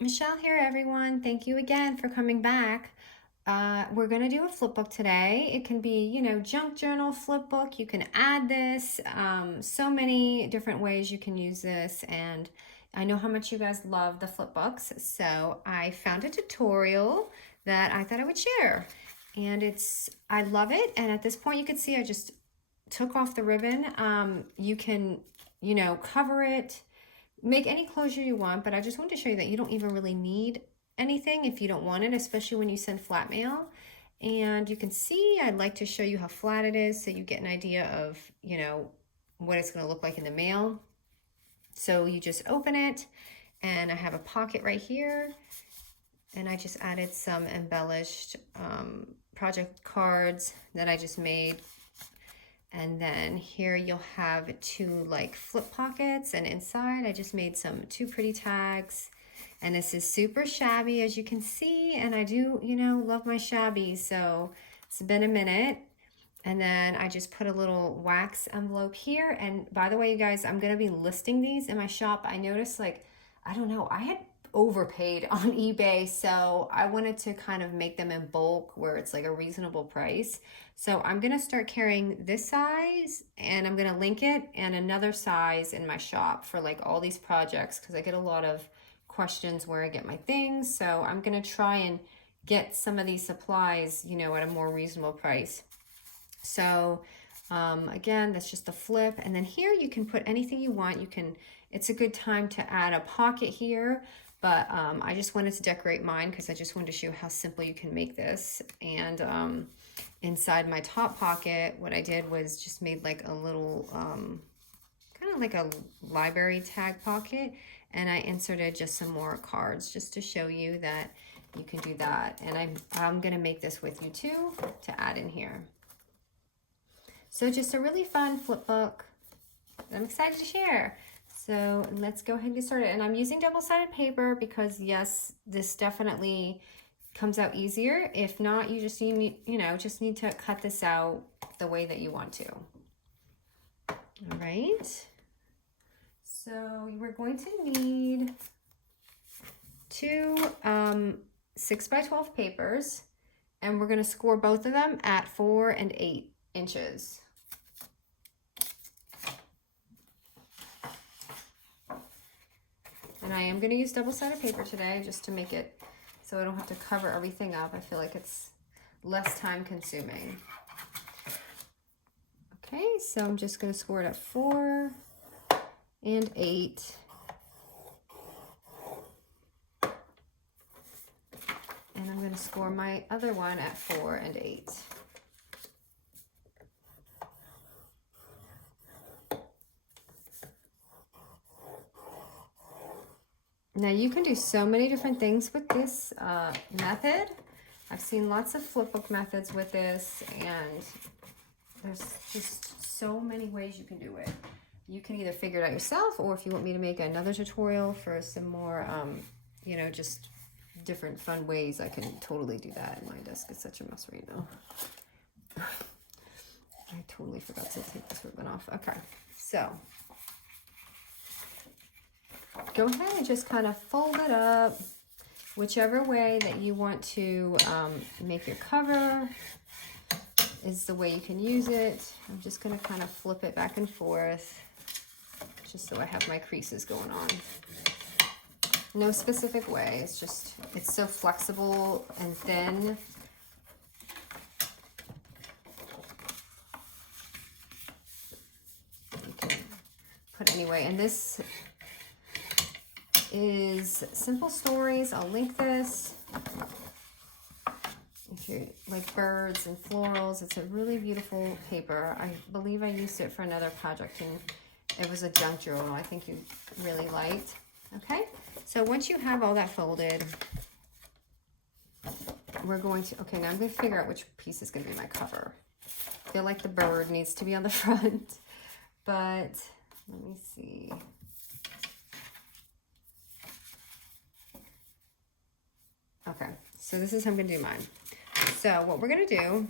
Michelle here, everyone. Thank you again for coming back. We're going to do a flip book today. It can be, junk journal, flip book. You can add this. So many different ways you can use this. And I know how much you guys love the flip books. So I found a tutorial that I thought I would share. And I love it. And at this point, you can see I just took off the ribbon. You can, cover it, make any closure you want, but I just wanted to show you that you don't even really need anything if you don't want it, especially when you send flat mail. And you can see, I'd like to show you how flat it is so you get an idea of, what it's going to look like in the mail. So you just open it, and I have a pocket right here, and I just added some embellished project cards that I just made. And then here you'll have two like flip pockets, and inside I just made two pretty tags. And this is super shabby, as you can see, and I do, love my shabby, so it's been a minute. And then I just put a little wax envelope here. And by the way, you guys, I'm gonna be listing these in my shop. I noticed, like, I don't know, I had overpaid on eBay, so I wanted to kind of make them in bulk where it's like a reasonable price. So I'm gonna start carrying this size, and I'm gonna link it, and another size in my shop for like all these projects, because I get a lot of questions where I get my things. So I'm gonna try and get some of these supplies, at a more reasonable price. So again, that's just the flip. And then here you can put anything you want. It's a good time to add a pocket here, but I just wanted to decorate mine because I just wanted to show you how simple you can make this. And inside my top pocket, what I did was just made like a little, kind of like a library tag pocket. And I inserted just some more cards just to show you that you can do that. And I'm gonna make this with you too to add in here. So just a really fun flip book that I'm excited to share. So let's go ahead and get started. And I'm using double-sided paper because yes, this definitely comes out easier. If not, you just need, just need to cut this out the way that you want to. All right. So we're going to need two 6x12 papers, and we're going to score both of them at 4 and 8 inches. And I am going to use double-sided paper today just to make it so I don't have to cover everything up. I feel like it's less time consuming. Okay, so I'm just going to score it at 4 and 8. And I'm going to score my other one at 4 and 8. Now you can do so many different things with this method. I've seen lots of flipbook methods with this, and there's just so many ways you can do it. You can either figure it out yourself, or if you want me to make another tutorial for some more, just different fun ways, I can totally do that. My desk is such a mess right now. I totally forgot to take this ribbon off. Okay, so go ahead and just kind of fold it up whichever way that you want to make your cover is the way you can use it. I'm just going to kind of flip it back and forth just so I have my creases going on. No specific way, it's so flexible and thin. You can put anyway, and this is Simple Stories. I'll link this. If you like birds and florals, it's a really beautiful paper. I believe I used it for another project, and it was a junk journal I think you really liked. Okay, so once you have all that folded, we're going to, okay, now I'm going to figure out which piece is going to be my cover. I feel like the bird needs to be on the front, but let me see. Okay, so this is how I'm going to do mine. So what we're going to do,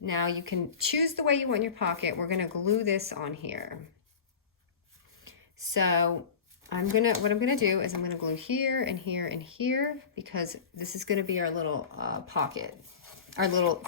now you can choose the way you want your pocket. We're going to glue this on here. So what I'm gonna do is I'm gonna glue here and here and here, because this is gonna be our little pocket, our little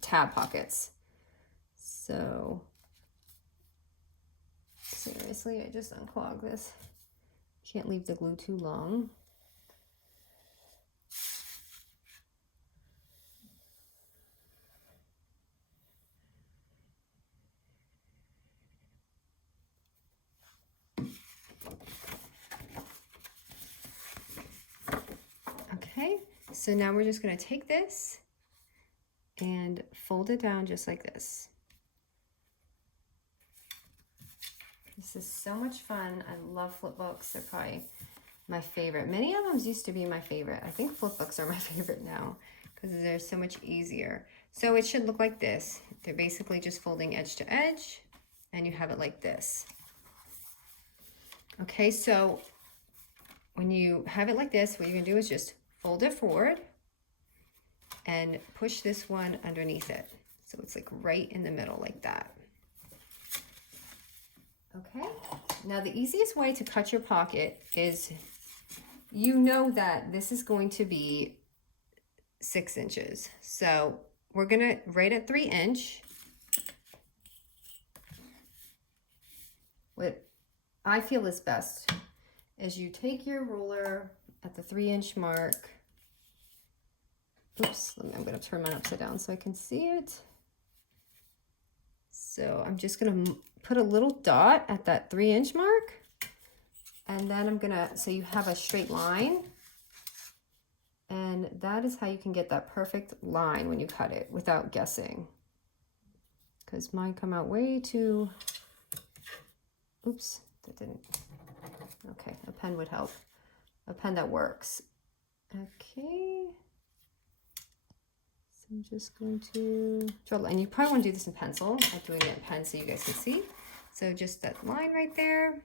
tab pockets. So seriously, I just unclogged this. Can't leave the glue too long. Okay, so now we're just going to take this and fold it down just like this. This is so much fun. I love flip books. They're probably my favorite. Many of them used to be my favorite. I think flip books are my favorite now because they're so much easier. So it should look like this. They're basically just folding edge to edge, and you have it like this. Okay, so when you have it like this, what you're gonna do is just fold it forward and push this one underneath it. So it's like right in the middle like that. Okay, now the easiest way to cut your pocket is, you know that this is going to be 6 inches. So we're gonna, right at 3 inch, what I feel is best is you take your ruler at the 3 inch mark. Oops, I'm gonna turn mine upside down so I can see it. So I'm just gonna put a little dot at that 3 inch mark. And then I'm gonna, so you have a straight line. And that is how you can get that perfect line when you cut it without guessing. Because mine come out way too, oops, that didn't, okay, a pen would help. A pen that works. Okay. So I'm just going to draw, and you probably want to do this in pencil. I'm doing it in pen so you guys can see. So just that line right there.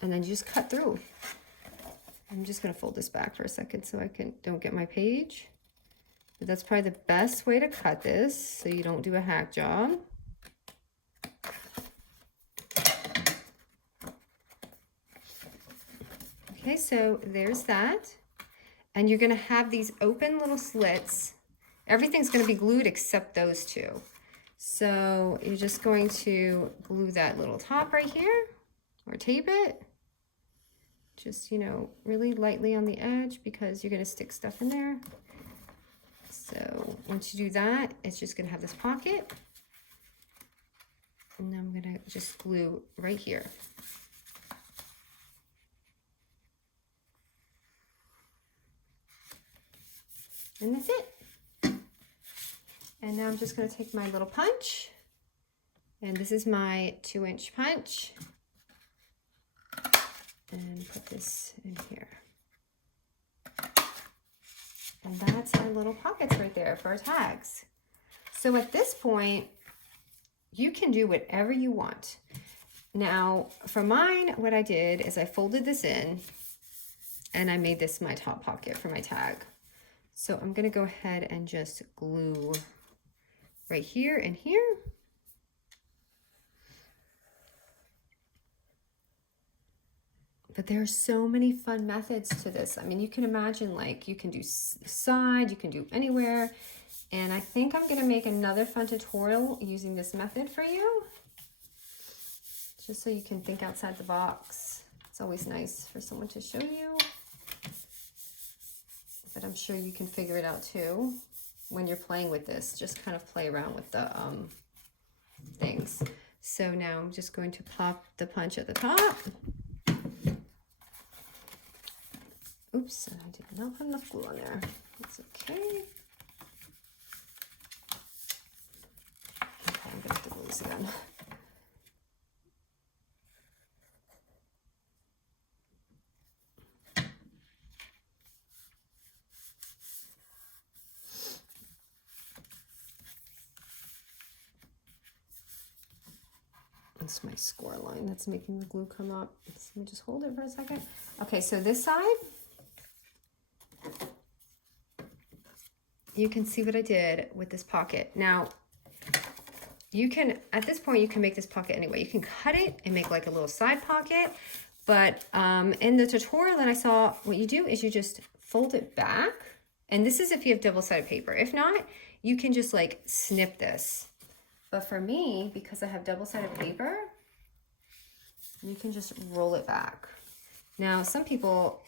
And then you just cut through. I'm just going to fold this back for a second so I don't get my page. But that's probably the best way to cut this so you don't do a hack job. Okay, so there's that. And you're going to have these open little slits. Everything's going to be glued except those two. So you're just going to glue that little top right here, or tape it. Just, you know, really lightly on the edge because you're going to stick stuff in there. So once you do that, it's just going to have this pocket. And I'm going to just glue right here. And that's it. And now I'm just going to take my little punch. And this is my 2 inch punch. And put this in here. And that's our little pockets right there for our tags. So at this point, you can do whatever you want. Now, for mine, what I did is I folded this in and I made this my top pocket for my tag. So I'm going to go ahead and just glue right here and here. But there are so many fun methods to this. I mean, you can imagine, like, you can do side, you can do anywhere. And I think I'm going to make another fun tutorial using this method for you. Just so you can think outside the box. It's always nice for someone to show you. But I'm sure you can figure it out too when you're playing with this. Just kind of play around with the things. So now I'm just going to pop the punch at the top. Oops, I did not put enough glue on there. That's okay. Okay, I'm gonna have to glue this again. That's my score line that's making the glue come up. Let me just hold it for a second. Okay, so this side, you can see what I did with this pocket. Now, you can, at this point, you can make this pocket anyway. You can cut it and make like a little side pocket, But in the tutorial that I saw, what you do is you just fold it back. And this is if you have double-sided paper. If not, you can just like snip this. But for me, because I have double-sided paper, you can just roll it back. Now, some people,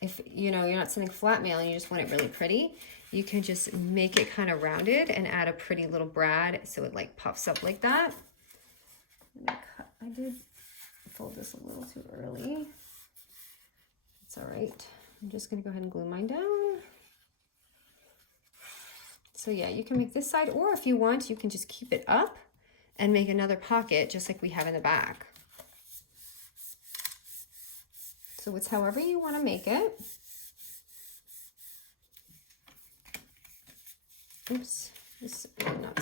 if you know you're not sending flat mail and you just want it really pretty, you can just make it kind of rounded and add a pretty little brad so it like puffs up like that. I did fold this a little too early. It's all right. I'm just gonna go ahead and glue mine down. So yeah, you can make this side, or if you want, you can just keep it up and make another pocket just like we have in the back. So it's however you want to make it. Oops, this is not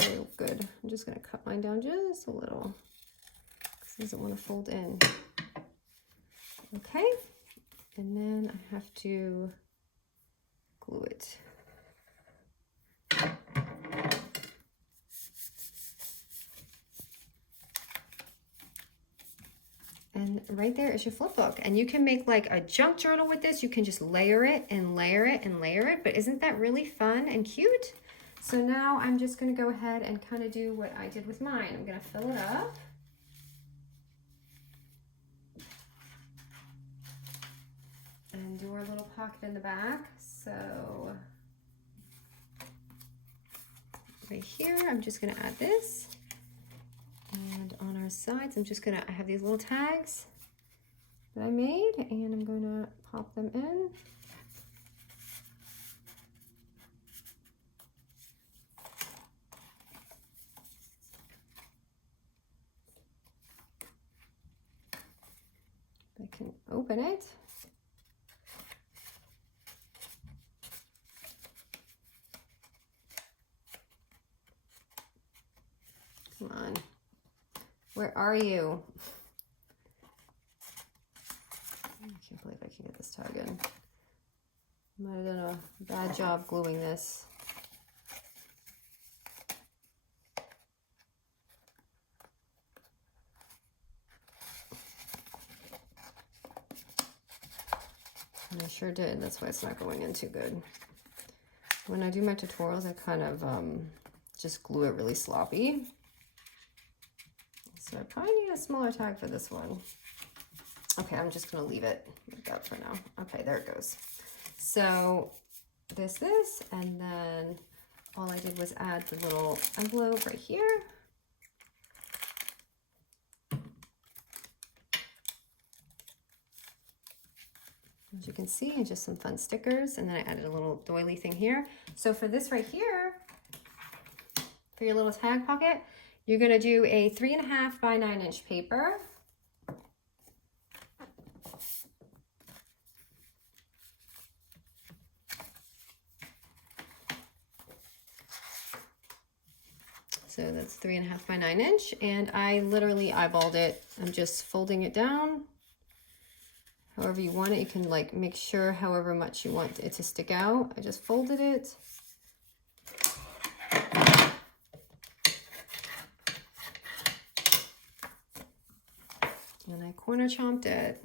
very good. I'm just going to cut mine down just a little because it doesn't want to fold in. Okay, and then I have to glue it. And right there is your flip book. And you can make like a junk journal with this. You can just layer it and layer it and layer it. But isn't that really fun and cute? So now I'm just going to go ahead and kind of do what I did with mine. I'm going to fill it up. And do our little pocket in the back. So right here, I'm just going to add this. And on our sides, I have these little tags that I made, and I'm going to pop them in. I can open it. Come on. Where are you? I can't believe I can get this tag in. Might have done a bad job gluing this. And I sure did. That's why it's not going in too good. When I do my tutorials, I kind of just glue it really sloppy. So I probably need a smaller tag for this one. Okay, I'm just gonna leave it like that for now. Okay, there it goes. So this, and then all I did was add the little envelope right here. As you can see, and just some fun stickers, and then I added a little doily thing here. So for this right here, for your little tag pocket, you're going to do a 3.5 by 9 inch paper. So that's 3.5 by 9 inch, and I literally eyeballed it. I'm just folding it down. However you want it, you can like make sure however much you want it to stick out. I just folded it. And I corner chomped it.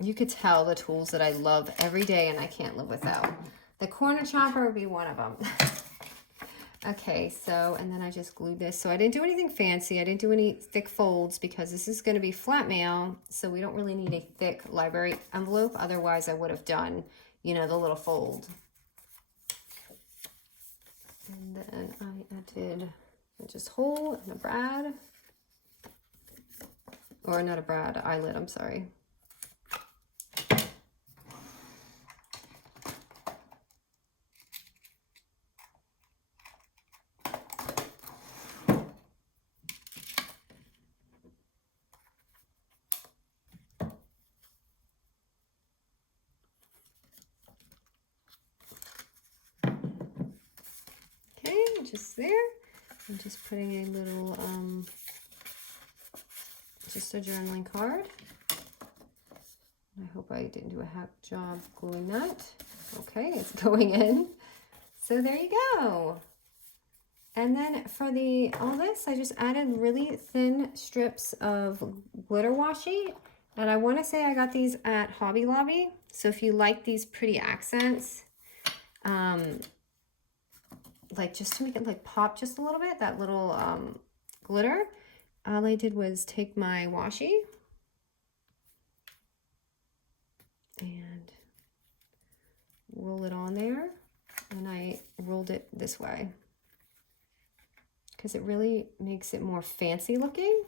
You could tell the tools that I love every day and I can't live without. The corner chomper would be one of them. Okay, so, and then I just glued this. So I didn't do anything fancy. I didn't do any thick folds because this is going to be flat mail. So we don't really need a thick library envelope. Otherwise I would have done, you know, the little fold. And then I added just hole and a brad. Or not a brad, eyelet, I'm sorry. Just there. I'm just putting a little just a journaling card. I hope I didn't do a hack job gluing that. Okay, it's going in. So there you go. And then for all this, I just added really thin strips of glitter washi. And I want to say I got these at Hobby Lobby. So if you like these pretty accents, like just to make it like pop just a little bit, that little glitter, all I did was take my washi and roll it on there. And I rolled it this way because it really makes it more fancy looking.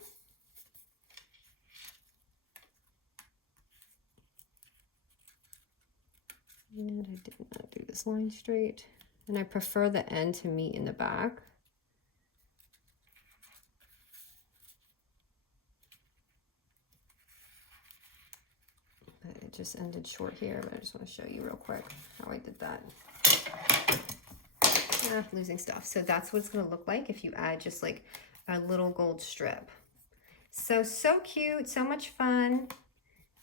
And I did not do this line straight. And I prefer the end to meet in the back. But it just ended short here, but I just want to show you real quick how I did that. Losing stuff. So that's what it's going to look like if you add just like a little gold strip. So cute, so much fun.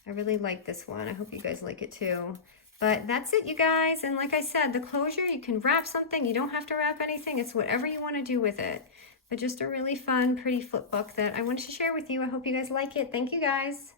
I really like this one. I hope you guys like it too. But that's it, you guys. And like I said, the closure, you can wrap something. You don't have to wrap anything. It's whatever you want to do with it. But just a really fun, pretty flip book that I wanted to share with you. I hope you guys like it. Thank you, guys.